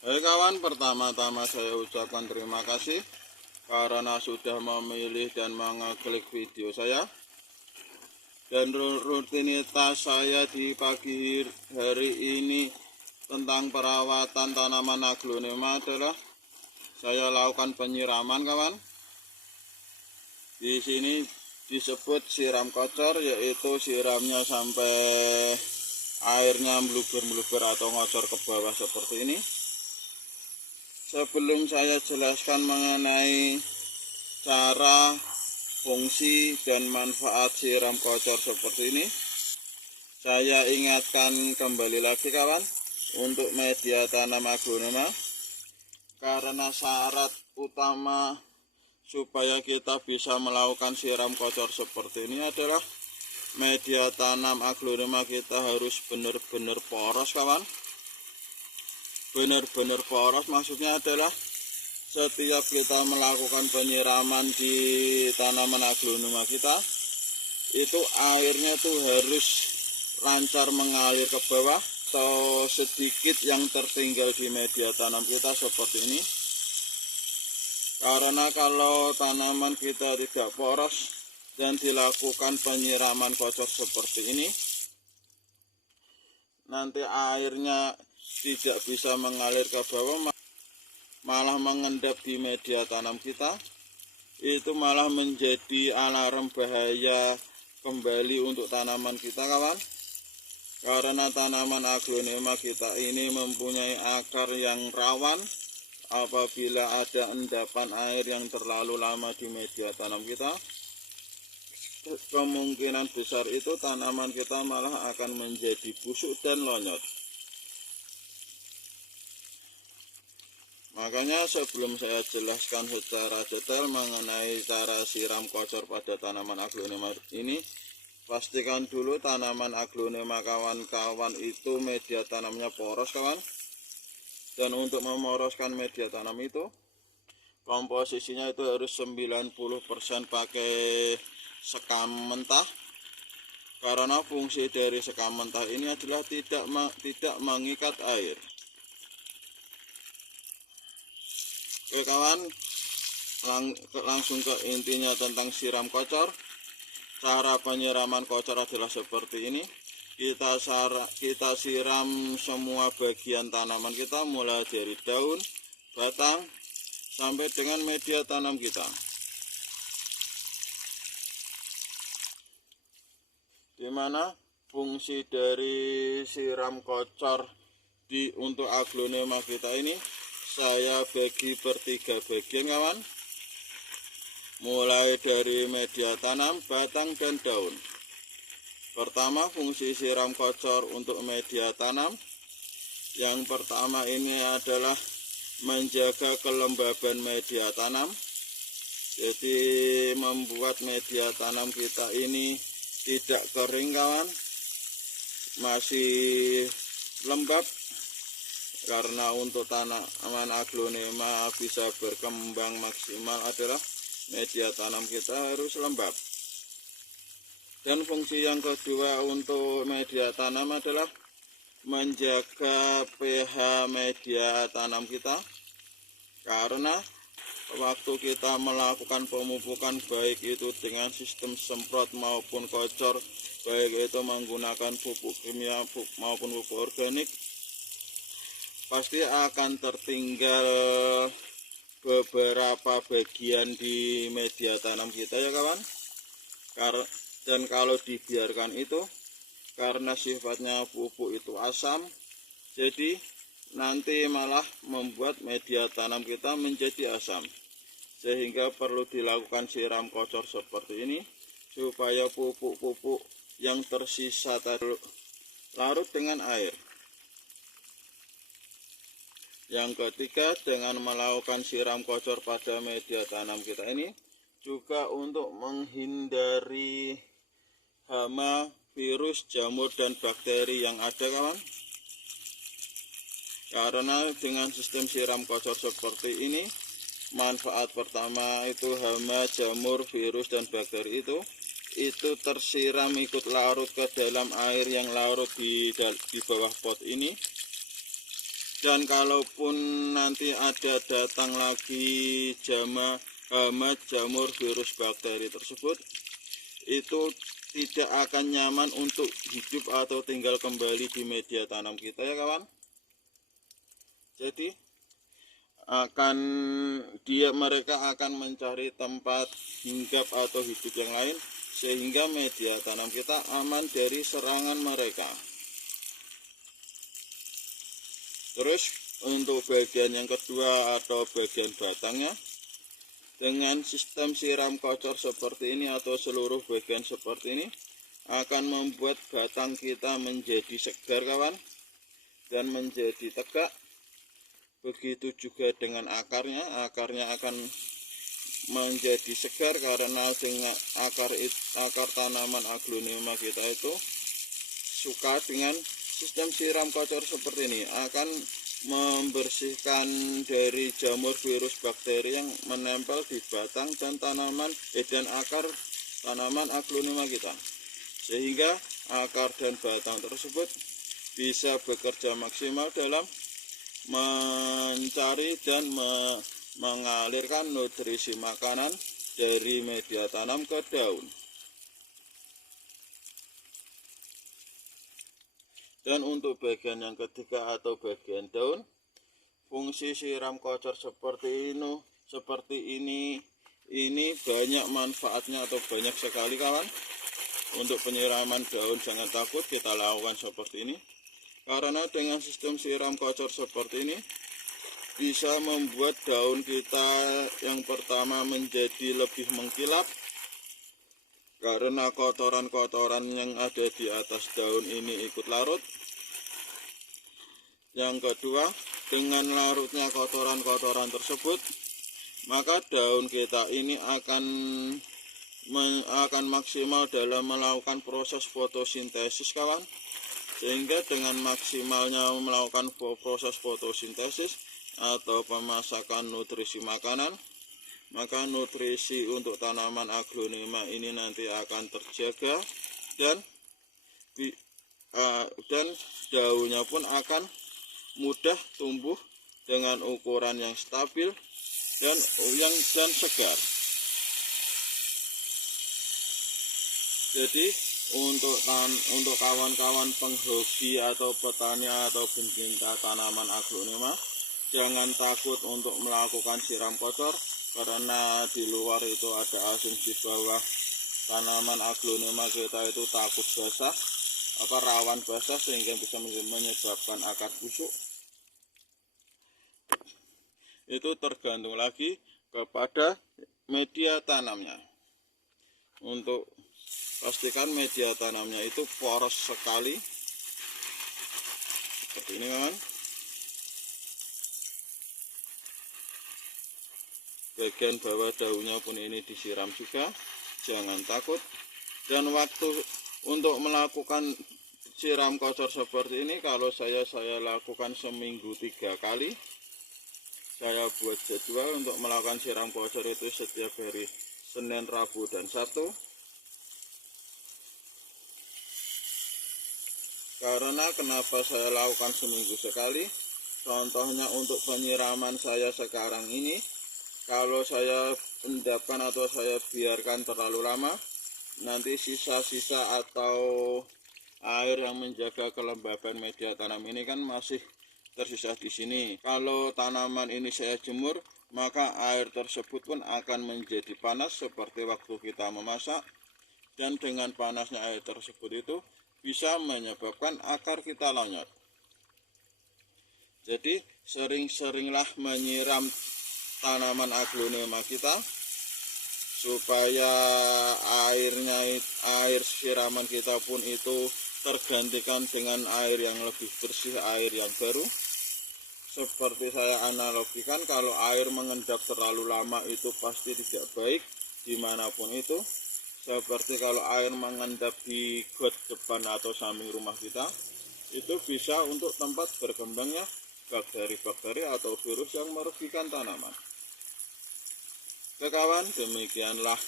Hai kawan, pertama-tama saya ucapkan terima kasih karena sudah memilih dan mengeklik video saya. Dan rutinitas saya di pagi hari ini tentang perawatan tanaman aglonema adalah saya lakukan penyiraman kawan. Di sini disebut siram kocor, yaitu siramnya sampai airnya meluber-meluber atau ngocor ke bawah seperti ini. Sebelum saya jelaskan mengenai cara, fungsi, dan manfaat siram kocor seperti ini, saya ingatkan kembali lagi kawan, untuk media tanam aglonema, karena syarat utama supaya kita bisa melakukan siram kocor seperti ini adalah media tanam aglonema kita harus benar-benar poros kawan. Benar-benar poros maksudnya adalah setiap kita melakukan penyiraman di tanaman aglonema kita, itu airnya tuh harus lancar mengalir ke bawah atau sedikit yang tertinggal di media tanam kita seperti ini. Karena kalau tanaman kita tidak poros dan dilakukan penyiraman kocor seperti ini, nanti airnya tidak bisa mengalir ke bawah, malah mengendap di media tanam kita. Itu malah menjadi alarm bahaya kembali untuk tanaman kita kawan. Karena tanaman aglonema kita ini mempunyai akar yang rawan. Apabila ada endapan air yang terlalu lama di media tanam kita, kemungkinan besar itu tanaman kita malah akan menjadi busuk dan lonyot. Makanya sebelum saya jelaskan secara detail mengenai cara siram kocor pada tanaman aglonema ini, pastikan dulu tanaman aglonema kawan-kawan itu media tanamnya poros kawan. Dan untuk memoroskan media tanam itu, komposisinya itu harus 90% pakai sekam mentah. Karena fungsi dari sekam mentah ini adalah tidak mengikat air. Oke kawan, langsung ke intinya tentang siram kocor. Cara penyiraman kocor adalah seperti ini. Kita siram semua bagian tanaman kita, mulai dari daun, batang, sampai dengan media tanam kita. Dimana fungsi dari siram kocor untuk aglonema kita ini saya bagi per 3 bagian kawan, mulai dari media tanam, batang, dan daun. Pertama, fungsi siram kocor untuk media tanam. Yang pertama ini adalah menjaga kelembaban media tanam. Jadi membuat media tanam kita ini tidak kering kawan, masih lembab. Karena untuk tanaman aglonema bisa berkembang maksimal adalah media tanam kita harus lembab. Dan fungsi yang kedua untuk media tanam adalah menjaga pH media tanam kita. Karena waktu kita melakukan pemupukan, baik itu dengan sistem semprot maupun kocor, baik itu menggunakan pupuk kimia maupun pupuk organik, pasti akan tertinggal beberapa bagian di media tanam kita ya kawan. Dan kalau dibiarkan itu, karena sifatnya pupuk itu asam, jadi nanti malah membuat media tanam kita menjadi asam. Sehingga perlu dilakukan siram kocor seperti ini, supaya pupuk-pupuk yang tersisa tadi larut dengan air. Yang ketiga, dengan melakukan siram kocor pada media tanam kita ini, juga untuk menghindari hama, virus, jamur, dan bakteri yang ada kawan. Karena dengan sistem siram kocor seperti ini, manfaat pertama itu hama, jamur, virus, dan bakteri itu tersiram ikut larut ke dalam air yang larut di bawah pot ini. Dan kalaupun nanti ada datang lagi hama, jamur, virus, bakteri tersebut, itu tidak akan nyaman untuk hidup atau tinggal kembali di media tanam kita ya kawan. Jadi mereka akan mencari tempat hinggap atau hidup yang lain, sehingga media tanam kita aman dari serangan mereka. Terus untuk bagian yang kedua atau bagian batangnya, dengan sistem siram kocor seperti ini atau seluruh bagian seperti ini akan membuat batang kita menjadi segar kawan, dan menjadi tegak. Begitu juga dengan akarnya akan menjadi segar karena dengan akar tanaman aglonema kita itu suka dengan sistem siram kocor seperti ini, akan membersihkan dari jamur, virus, bakteri yang menempel di batang dan dan akar tanaman aglonema kita, sehingga akar dan batang tersebut bisa bekerja maksimal dalam mencari dan mengalirkan nutrisi makanan dari media tanam ke daun. Dan untuk bagian yang ketiga atau bagian daun, fungsi siram kocor seperti ini banyak manfaatnya atau banyak sekali kawan. Untuk penyiraman daun jangan takut kita lakukan seperti ini, karena dengan sistem siram kocor seperti ini bisa membuat daun kita yang pertama menjadi lebih mengkilap, karena kotoran-kotoran yang ada di atas daun ini ikut larut. Yang kedua, dengan larutnya kotoran-kotoran tersebut, maka daun kita ini akan maksimal dalam melakukan proses fotosintesis kawan, sehingga dengan maksimalnya melakukan proses fotosintesis atau pemasakan nutrisi makanan, maka nutrisi untuk tanaman aglonema ini nanti akan terjaga, dan daunnya pun akan mudah tumbuh dengan ukuran yang stabil dan segar. Jadi untuk kawan-kawan penghobi atau petani atau pencinta tanaman aglonema, jangan takut untuk melakukan siram kocor, karena di luar itu ada asumsi bahwa tanaman aglonema kita itu takut basah, rawan basah, sehingga bisa menyebabkan akar busuk. Itu tergantung lagi kepada media tanamnya. Untuk pastikan media tanamnya itu poros sekali seperti ini kan. Bagian bawah daunnya pun ini disiram juga, jangan takut. Dan waktu untuk melakukan siram kocor seperti ini, kalau saya lakukan seminggu 3 kali. Saya buat jadwal untuk melakukan siram kocor itu setiap hari Senin, Rabu, dan Sabtu. Karena kenapa saya lakukan seminggu sekali? Contohnya untuk penyiraman saya sekarang ini, kalau saya endapkan atau saya biarkan terlalu lama, nanti sisa-sisa atau air yang menjaga kelembaban media tanam ini kan masih tersisa di sini. Kalau tanaman ini saya jemur, maka air tersebut pun akan menjadi panas seperti waktu kita memasak, dan dengan panasnya air tersebut itu bisa menyebabkan akar kita lonyot. Jadi sering-seringlah menyiram tanaman aglonema kita, supaya air siraman kita pun itu tergantikan dengan air yang lebih bersih, air yang baru. Seperti saya analogikan, kalau air mengendap terlalu lama itu pasti tidak baik dimanapun itu. Seperti kalau air mengendap di got depan atau samping rumah kita, itu bisa untuk tempat berkembangnya bakteri-bakteri atau virus yang merugikan tanaman. Kawan, demikianlah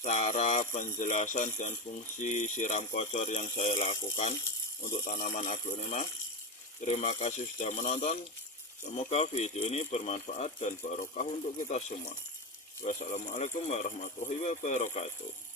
cara penjelasan dan fungsi siram kocor yang saya lakukan untuk tanaman aglonema. Terima kasih sudah menonton. Semoga video ini bermanfaat dan barokah untuk kita semua. Wassalamualaikum warahmatullahi wabarakatuh.